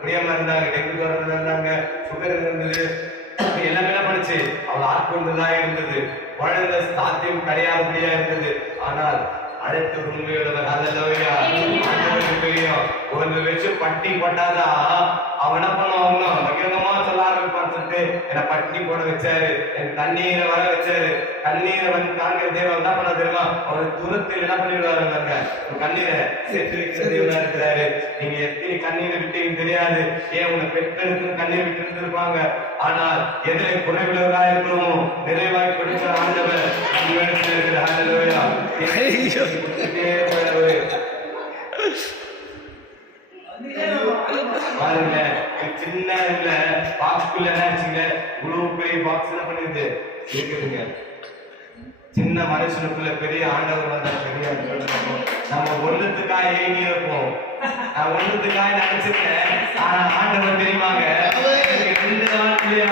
முடியாம இருந்தாங்க டெங்கு ஜுரம் இருந்தாங்க சுகர் இருந்தது எல்லாமே என்ன பண்ணுச்சு அவள் ஆட்கொண்டுதான் இருந்தது குழந்தை சாத்தியம் கிடையாது முடியா இருந்தது ஆனால் அழைத்து உண்மையுள்ளவர் அல்லலோயா ஒரு வச்சு பட்டி போட்டாதான் அவன் என்ன பண்ணுவான்? பகிரங்கமா சொல்ல ஆரம்பிப்பான்னு சொல்லிட்டு என்ன பட்டி போட வச்சாரு. என் தண்ணீரை வர வச்சாரு. கண்ணீரை வந்து காண்கிற தேவன் என்ன பண்ண தெரியுமா? அவர் துரத்தில் என்ன பண்ணிடுவாருங்க உன் கண்ணீரை சேர்த்து வைக்கிற தேவனா இருக்கிறாரு. நீங்க எத்தனை கண்ணீரை விட்டீங்கன்னு தெரியாது. ஏன் உங்க பெற்றெடுத்து கண்ணீர் விட்டு இருந்திருப்பாங்க ஆனால் எதிரே குறைவுள்ளவரா இருக்கிறோமோ நிறைவு இல்ல பாக்ஸ்குள்ள என்ன ஆச்சுங்க? இவ்வளவு பெரிய பாக்ஸ் என்ன பண்ணிருது இருக்குதுங்க சின்ன மனுஷனுக்குள்ள பெரிய ஆண்டவர் வந்தா பெரிய. நம்ம ஒண்ணுத்துக்காக ஏங்கி இருப்போம் நான் ஒண்ணுத்துக்காக நினைச்சிருக்கேன். ஆனா ஆண்டவர் தெரியுமாங்க? ரெண்டு நாட்களே.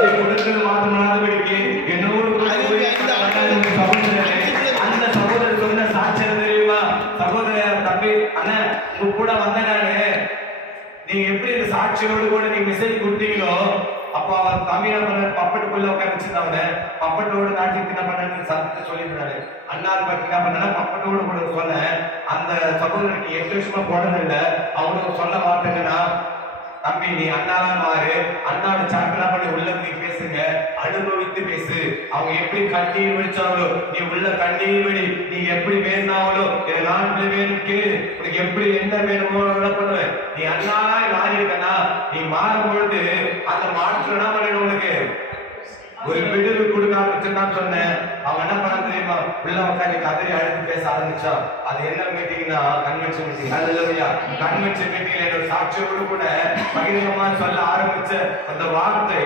இதை கொடுக்கிறது என்னோடு போய் அந்த சகோதரரே, சொன்ன சாட்சியம் தெரியுமா? சகோதரர் தம்பி அண்ணன் உங்க கூட வந்த நானு. நீங்க எப்படி இந்த சாட்சியோடு கூட நீங்க மெசேஜ் கொடுத்தீங்களோ அப்போ அவர் தமிழர் பண்ண பப்பட்டுக்குள்ள உட்கார வச்சிருந்தாங்க பப்பட்டோடு நாட்டுக்கு என்ன பண்ணு சத்தத்தை சொல்லியிருந்தாரு. அண்ணார் பற்றி என்ன பண்ணா பப்பட்டோடு கூட சொன்னேன் அந்த சகோதரனுக்கு எட்டு வருஷமா குழந்தை அவனுக்கு சொல்ல மாட்டேங்கன்னா தம்பி நீ அண்ணாலாம் மாறு. அண்ணாவோட சாப்பிடா பண்ணி உள்ள போய் பேசுங்க. அனுபவித்து பேசு. அவங்க எப்படி கண்ணீர் வடிச்சாங்களோ நீ உள்ள கண்ணீர் வடி. நீ எப்படி வேணாவளோ என் நாட்டில் வேணும் கேளு. உனக்கு எப்படி என்ன வேணுமோ என்ன பண்ணுவேன். நீ அண்ணா மாறும் பொழுது அந்த மாற்றம் என்ன பண்ணணும் உனக்கு ஒரு விடுவு கொடுக்க ஆரம்பிச்சுதான் சொன்னேன். அவன் என்ன பண்ண தெரியுமா? உள்ள உட்காந்து கதறி அழுது பேச ஆரம்பிச்சான் அது என்ன மீட்டிங்னா கன்வென்ஷன் மீட்டிங் அல்லையா கன்வென்ஷன் மீட்டிங்ல என்னோட சாட்சியோடு கூட பகிரங்கமா சொல்ல ஆரம்பிச்ச அந்த வார்த்தை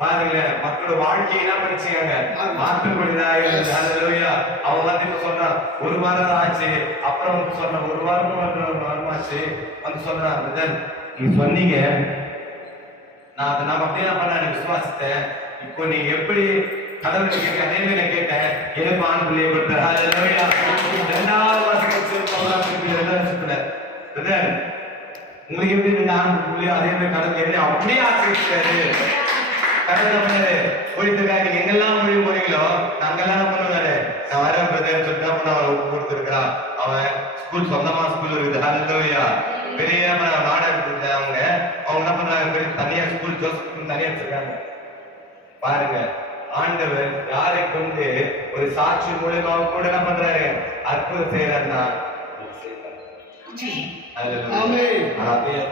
பாருங்களேன் மக்களோட வாழ்க்கையை என்ன பண்ணிச்சுங்க மாற்றக்கூடியதா இருந்தது அல்லையா அவன் வந்து இப்ப சொன்னான் ஒரு வாரம் தான் ஆச்சு. அப்புறம் வந்து ஒரு வாரம் ஒரு ஆச்சு வந்து சொன்னான் நீ சொன்னீங்க. நான் அதை நான் அப்படியே பண்ண விசுவாசித்தேன். இப்போ நீ எப்படி கடவுள் கேட்க அதே மாதிரி கேட்டேன். எனக்கு ஆண் பிள்ளையை கொடுத்தாரு அது இரண்டாவது ரெண்டாவது உங்களுக்கு எப்படி ரெண்டு ஆண் பிள்ளையோ அதே மாதிரி கடவுள் என்ன அப்படியே ஆசிரியாரு. கடவுள் பண்ணாரு போயிட்டு நீங்க எங்கெல்லாம் மொழி போறீங்களோ அங்கெல்லாம் பண்ணுவாரு நான் வரேன் பிரதர் சொல்லிட்டு என்ன அவன் கொடுத்துருக்கிறான் அவன் ஸ்கூல் சொந்தமா ஸ்கூல் இருக்குது. ஹalleluya. பெரிய பெரிய தனியா ஸ்கூல் ஜோசப் தனியா வச்சிருக்காங்க பாருங்க. ஆண்டவர் யாரை கொண்டு ஒரு சாட்சி மூலியமா கூட என்ன பண்றாரு? அற்புதம் செய்யறாருன்னா. அப்படியே